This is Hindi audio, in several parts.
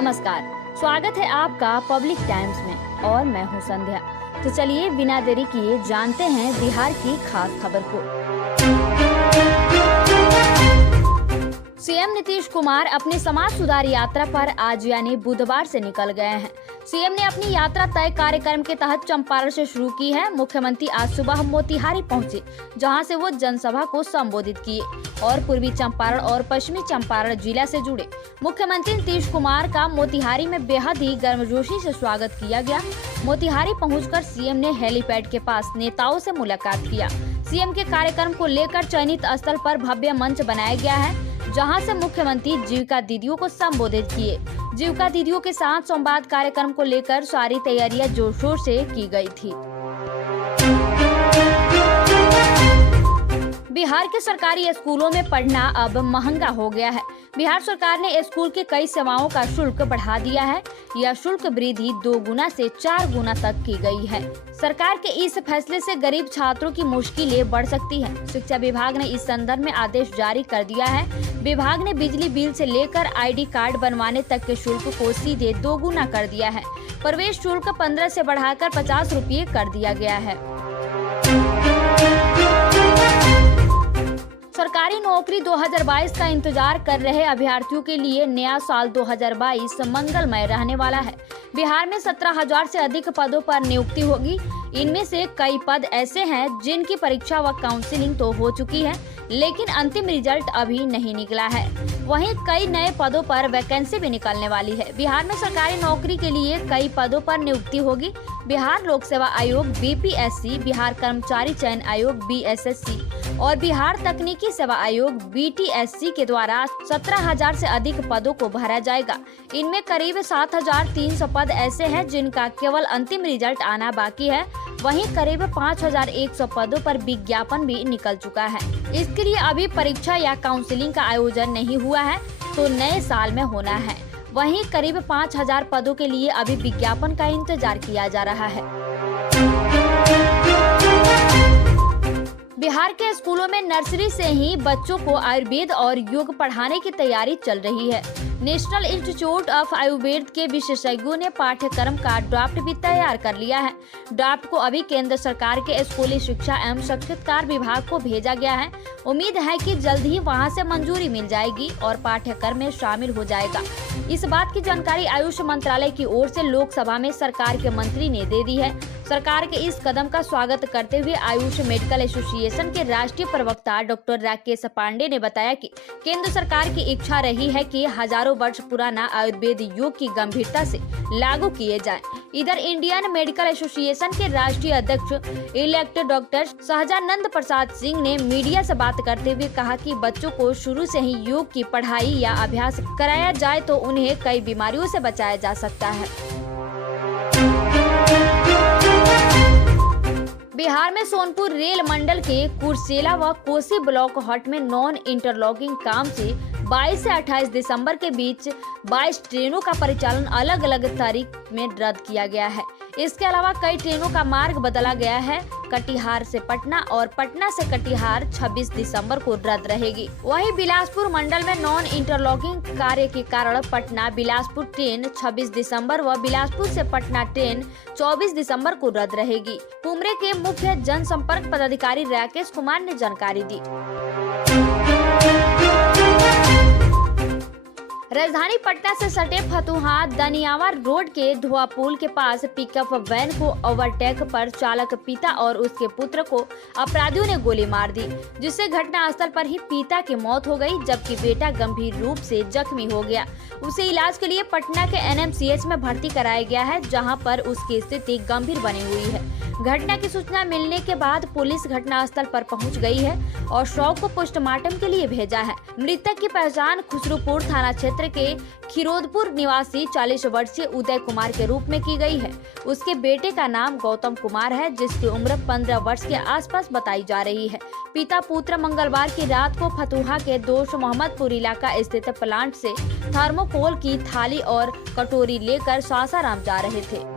नमस्कार, स्वागत है आपका पब्लिक टाइम्स में और मैं हूं संध्या। तो चलिए बिना देरी किए जानते हैं बिहार की खास खबर को। सीएम नीतीश कुमार अपनी समाज सुधार यात्रा पर आज यानी बुधवार से निकल गए हैं। सीएम ने अपनी यात्रा तय कार्यक्रम के तहत चंपारण से शुरू की है। मुख्यमंत्री आज सुबह मोतिहारी पहुंचे, जहां से वो जनसभा को संबोधित किए और पूर्वी चंपारण और पश्चिमी चंपारण जिला से जुड़े। मुख्यमंत्री नीतीश कुमार का मोतिहारी में बेहद ही गर्मजोशी से स्वागत किया गया। मोतिहारी पहुंचकर सीएम ने हेलीपैड के पास नेताओं से मुलाकात किया। सीएम के कार्यक्रम को लेकर चयनित स्थल पर भव्य मंच बनाया गया है, जहां से मुख्यमंत्री जीविका दीदियों को संबोधित किए। जीविका दीदियों के साथ संवाद कार्यक्रम को लेकर सारी तैयारियां जोर शोर से की गई थी। बिहार के सरकारी स्कूलों में पढ़ना अब महंगा हो गया है। बिहार सरकार ने स्कूल के कई सेवाओं का शुल्क बढ़ा दिया है। यह शुल्क वृद्धि 2 गुना से 4 गुना तक की गई है। सरकार के इस फैसले से गरीब छात्रों की मुश्किलें बढ़ सकती हैं। शिक्षा विभाग ने इस संदर्भ में आदेश जारी कर दिया है। विभाग ने बिजली बिल से लेकर ID कार्ड बनवाने तक के शुल्क को सीधे 2 गुना कर दिया है। प्रवेश शुल्क 15 से बढ़ाकर 50 रुपये कर दिया गया है। सरकारी नौकरी 2022 का इंतजार कर रहे अभ्यर्थियों के लिए नया साल 2022 मंगलमय रहने वाला है। बिहार में 17,000 से अधिक पदों पर नियुक्ति होगी। इनमें से कई पद ऐसे हैं जिनकी परीक्षा व काउंसलिंग तो हो चुकी है, लेकिन अंतिम रिजल्ट अभी नहीं निकला है। वहीं कई नए पदों पर वैकेंसी भी निकलने वाली है। बिहार में सरकारी नौकरी के लिए कई पदों पर नियुक्ति होगी। बिहार लोक सेवा आयोग BPSC, बिहार कर्मचारी चयन आयोग BSSC और बिहार तकनीकी सेवा आयोग BTSC के द्वारा 17,000 से अधिक पदों को भरा जाएगा। इनमें करीब 7,300 पद ऐसे हैं जिनका केवल अंतिम रिजल्ट आना बाकी है। वहीं करीब 5,100 पदों पर विज्ञापन भी निकल चुका है। इसके लिए अभी परीक्षा या काउंसलिंग का आयोजन नहीं हुआ है, तो नए साल में होना है। वहीं करीब 5,000 पदों के लिए अभी विज्ञापन का इंतजार किया जा रहा है। बिहार के स्कूलों में नर्सरी से ही बच्चों को आयुर्वेद और योग पढ़ाने की तैयारी चल रही है। नेशनल इंस्टीट्यूट ऑफ आयुर्वेद के विशेषज्ञों ने पाठ्यक्रम का ड्राफ्ट भी तैयार कर लिया है। ड्राफ्ट को अभी केंद्र सरकार के स्कूली शिक्षा एवं शिक्षाचार विभाग को भेजा गया है। उम्मीद है कि जल्द ही वहां से मंजूरी मिल जाएगी और पाठ्यक्रम में शामिल हो जाएगा। इस बात की जानकारी आयुष मंत्रालय की ओर से लोकसभा में सरकार के मंत्री ने दे दी है। सरकार के इस कदम का स्वागत करते हुए आयुष मेडिकल एसोसिएशन के राष्ट्रीय प्रवक्ता डॉक्टर राकेश पांडे ने बताया कि केंद्र सरकार की इच्छा रही है कि हजारों वर्ष पुराना आयुर्वेद योग की गंभीरता से लागू किए जाएं। इधर इंडियन मेडिकल एसोसिएशन के राष्ट्रीय अध्यक्ष इलेक्ट डॉक्टर सहजानंद प्रसाद सिंह ने मीडिया से बात करते हुए कहा कि बच्चों को शुरू से ही योग की पढ़ाई या अभ्यास कराया जाए तो उन्हें कई बीमारियों से बचाया जा सकता है। बिहार में सोनपुर रेल मंडल के कुर्सेला व कोसी ब्लॉक हट में नॉन इंटरलॉकिंग काम से 22 से 28 दिसंबर के बीच 22 ट्रेनों का परिचालन अलग अलग तारीख में रद्द किया गया है। इसके अलावा कई ट्रेनों का मार्ग बदला गया है। कटिहार से पटना और पटना से कटिहार 26 दिसंबर को रद्द रहेगी। वहीं बिलासपुर मंडल में नॉन इंटरलॉकिंग कार्य के कारण पटना बिलासपुर ट्रेन 26 दिसंबर व बिलासपुर से पटना ट्रेन 24 दिसंबर को रद्द रहेगी। कुमरे के मुख्य जनसंपर्क पदाधिकारी राकेश कुमार ने जानकारी दी। राजधानी पटना से सटे फतुहा दनियावा रोड के धुआ पुल के पास पिकअप वैन को ओवरटेक पर चालक पिता और उसके पुत्र को अपराधियों ने गोली मार दी, जिससे घटनास्थल पर ही पिता की मौत हो गई, जबकि बेटा गंभीर रूप से जख्मी हो गया। उसे इलाज के लिए पटना के NMCH में भर्ती कराया गया है, जहां पर उसकी स्थिति गंभीर बनी हुई है। घटना की सूचना मिलने के बाद पुलिस घटनास्थल पर पहुंच गई है और शव को पोस्टमार्टम के लिए भेजा है। मृतक की पहचान खुसरूपुर थाना क्षेत्र के खिरोदपुर निवासी 40 वर्षीय उदय कुमार के रूप में की गई है। उसके बेटे का नाम गौतम कुमार है, जिसकी उम्र 15 वर्ष के आसपास बताई जा रही है। पिता पुत्र मंगलवार की रात को फतुहा के दोष मोहम्मदपुर इलाका स्थित प्लांट से थर्मोकोल की थाली और कटोरी लेकर सासाराम जा रहे थे।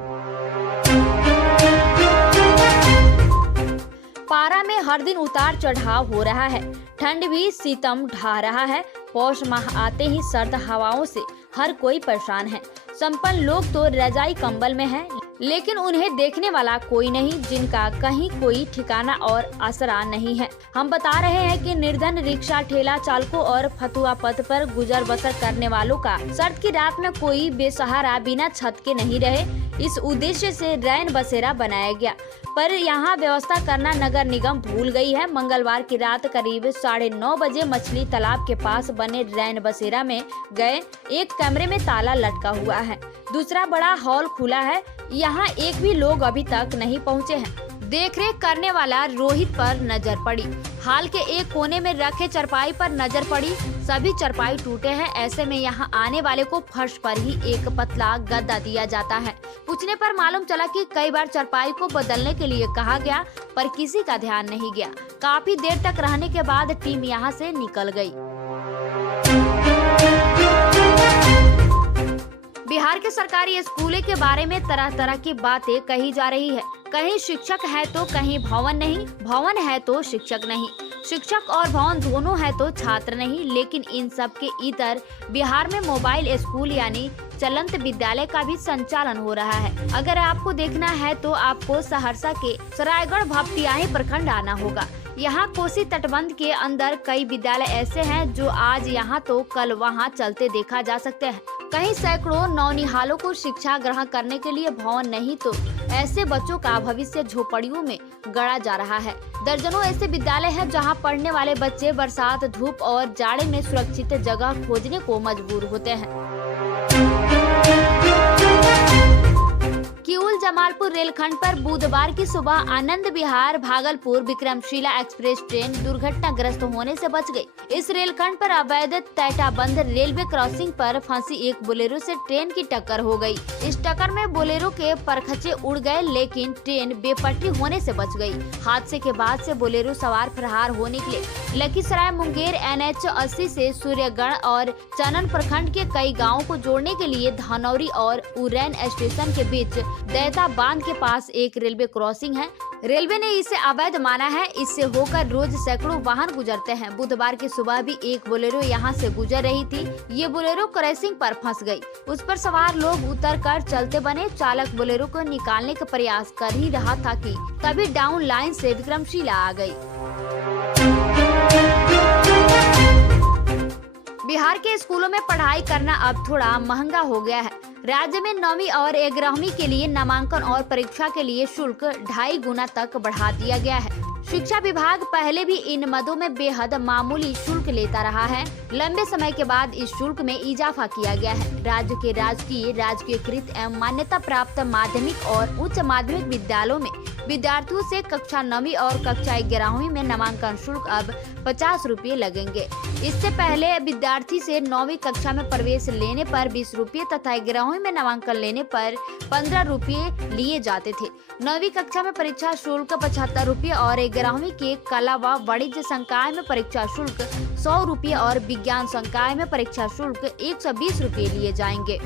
पारा में हर दिन उतार चढ़ाव हो रहा है। ठंड भी सितम ढा रहा है। पौष माह आते ही सर्द हवाओं से हर कोई परेशान है। संपन्न लोग तो रजाई कंबल में हैं, लेकिन उन्हें देखने वाला कोई नहीं, जिनका कहीं कोई ठिकाना और आसरा नहीं है। हम बता रहे हैं कि निर्धन रिक्शा, ठेला चालकों और फतुआ पथ पर गुजर बसर करने वालों का सर्द की रात में कोई बेसहारा बिना छत के नहीं रहे, इस उद्देश्य से रैन बसेरा बनाया गया। पर यहाँ व्यवस्था करना नगर निगम भूल गई है। मंगलवार की रात करीब 9:30 बजे मछली तालाब के पास बने रैन बसेरा में गए। एक कमरे में ताला लटका हुआ है, दूसरा बड़ा हॉल खुला है। यहाँ एक भी लोग अभी तक नहीं पहुँचे हैं। देखरेख करने वाला रोहित पर नजर पड़ी। हाल के एक कोने में रखे चरपाई पर नजर पड़ी। सभी चरपाई टूटे हैं। ऐसे में यहाँ आने वाले को फर्श पर ही एक पतला गद्दा दिया जाता है। पूछने पर मालूम चला कि कई बार चरपाई को बदलने के लिए कहा गया, पर किसी का ध्यान नहीं गया। काफी देर तक रहने के बाद टीम यहाँ से निकल गई। बिहार के सरकारी स्कूलों के बारे में तरह तरह की बातें कही जा रही है। कहीं शिक्षक है तो कहीं भवन नहीं, भवन है तो शिक्षक नहीं, शिक्षक और भवन दोनों है तो छात्र नहीं। लेकिन इन सब के इतर बिहार में मोबाइल स्कूल यानी चलंत विद्यालय का भी संचालन हो रहा है। अगर आपको देखना है तो आपको सहरसा के सरायगढ़ भपटियाही प्रखंड आना होगा। यहाँ कोसी तटबंध के अंदर कई विद्यालय ऐसे हैं जो आज यहाँ तो कल वहाँ चलते देखा जा सकते हैं। कहीं सैकड़ों नौनिहालों को शिक्षा ग्रहण करने के लिए भवन नहीं तो ऐसे बच्चों का भविष्य झोपड़ियों में गड़ा जा रहा है। दर्जनों ऐसे विद्यालय हैं जहां पढ़ने वाले बच्चे बरसात, धूप और जाड़े में सुरक्षित जगह खोजने को मजबूर होते हैं। किऊल जमालपुर रेलखंड पर बुधवार की सुबह आनंद विहार भागलपुर विक्रमशिला एक्सप्रेस ट्रेन दुर्घटनाग्रस्त होने से बच गई। इस रेलखंड पर अवैध तैटाबंद रेलवे क्रॉसिंग पर फंसी एक बोलेरो से ट्रेन की टक्कर हो गई। इस टक्कर में बोलेरो के परखचे उड़ गए, लेकिन ट्रेन बेपटरी होने से बच गई। हादसे के बाद से बोलेरो सवार फरार हो निकले। लखीसराय मुंगेर NH 80 से सूर्यगढ़ और चनन प्रखंड के कई गाँवों को जोड़ने के लिए धनौरी और उरैन स्टेशन के बीच दैता बांध के पास एक रेलवे क्रॉसिंग है। रेलवे ने इसे अवैध माना है। इससे होकर रोज सैकड़ों वाहन गुजरते हैं। बुधवार की सुबह भी एक बोलेरो यहां से गुजर रही थी। ये बोलेरो क्रॉसिंग पर फंस गई। उस पर सवार लोग उतरकर चलते बने। चालक बोलेरो को निकालने का प्रयास कर ही रहा था कि तभी डाउन लाइन से विक्रमशिला आ गई। बिहार के स्कूलों में पढ़ाई करना अब थोड़ा महंगा हो गया है। राज्य में 9वीं और 11वीं के लिए नामांकन और परीक्षा के लिए शुल्क 2.5 गुना तक बढ़ा दिया गया है। शिक्षा विभाग पहले भी इन मदों में बेहद मामूली शुल्क लेता रहा है। लंबे समय के बाद इस शुल्क में इजाफा किया गया है। राज्य के राजकीयकृत एवं मान्यता प्राप्त माध्यमिक और उच्च माध्यमिक विद्यालयों में विद्यार्थियों से कक्षा 9वीं और कक्षा 11वीं में नामांकन शुल्क अब 50 रुपये लगेंगे। इससे पहले विद्यार्थी से 9वीं कक्षा में प्रवेश लेने पर 20 रुपये तथा 11वीं में नामांकन लेने पर 15 रुपये लिए जाते थे। 9वीं कक्षा में परीक्षा शुल्क 75 रुपये और 11वीं के कला व वाणिज्य संकाय में परीक्षा शुल्क 100 रुपये और विज्ञान संकाय में परीक्षा शुल्क 120 रुपये लिए जाएंगे।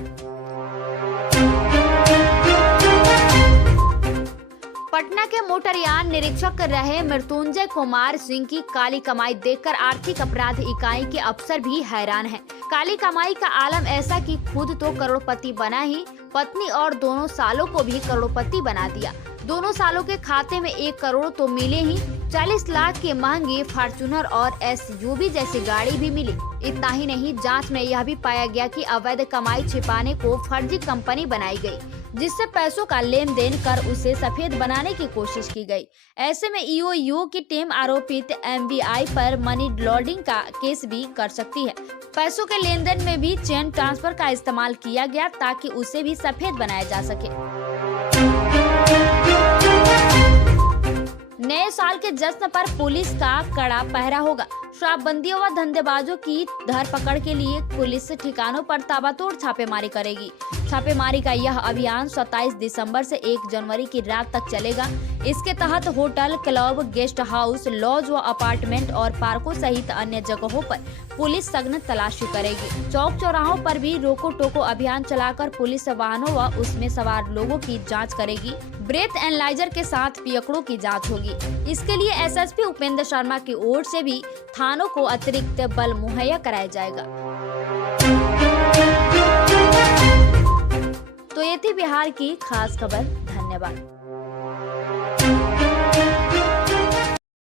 पटना के मोटरयान निरीक्षक रहे मृत्युंजय कुमार सिंह की काली कमाई देखकर आर्थिक अपराध इकाई के अफसर भी हैरान हैं। काली कमाई का आलम ऐसा कि खुद तो करोड़पति बना ही, पत्नी और दोनों सालों को भी करोड़पति बना दिया। दोनों सालों के खाते में 1 करोड़ तो मिले ही, 40 लाख की महंगी फॉर्च्यूनर और SUV जैसी गाड़ी भी मिली। इतना ही नहीं, जांच में यह भी पाया गया कि अवैध कमाई छिपाने को फर्जी कंपनी बनाई गई, जिससे पैसों का लेन देन कर उसे सफेद बनाने की कोशिश की गई। ऐसे में EOU की टीम आरोपित MVI पर मनी लॉन्ड्रिंग का केस भी कर सकती है। पैसों के लेन देन में भी चेन ट्रांसफर का इस्तेमाल किया गया ताकि उसे भी सफेद बनाया जा सके। नए साल के जश्न पर पुलिस का कड़ा पहरा होगा। शराबबंदियों व धंधेबाजों की धरपकड़ के लिए पुलिस ठिकानों पर ताबड़तोड़ छापेमारी करेगी। छापेमारी का यह अभियान 27 दिसंबर से 1 जनवरी की रात तक चलेगा। इसके तहत hotel, club, guest house, lodge व अपार्टमेंट और पार्कों सहित अन्य जगहों पर पुलिस सघन तलाशी करेगी। चौक चौराहों पर भी रोको टोको अभियान चलाकर पुलिस वाहनों व उसमें सवार लोगों की जाँच करेगी। ब्रेथ एनालाइजर के साथ पियकड़ों की जाँच होगी। इसके लिए SSP उपेंद्र शर्मा की ओर से भी थानों को अतिरिक्त बल मुहैया कराया जाएगा। तो ये थी बिहार की खास खबर। धन्यवाद।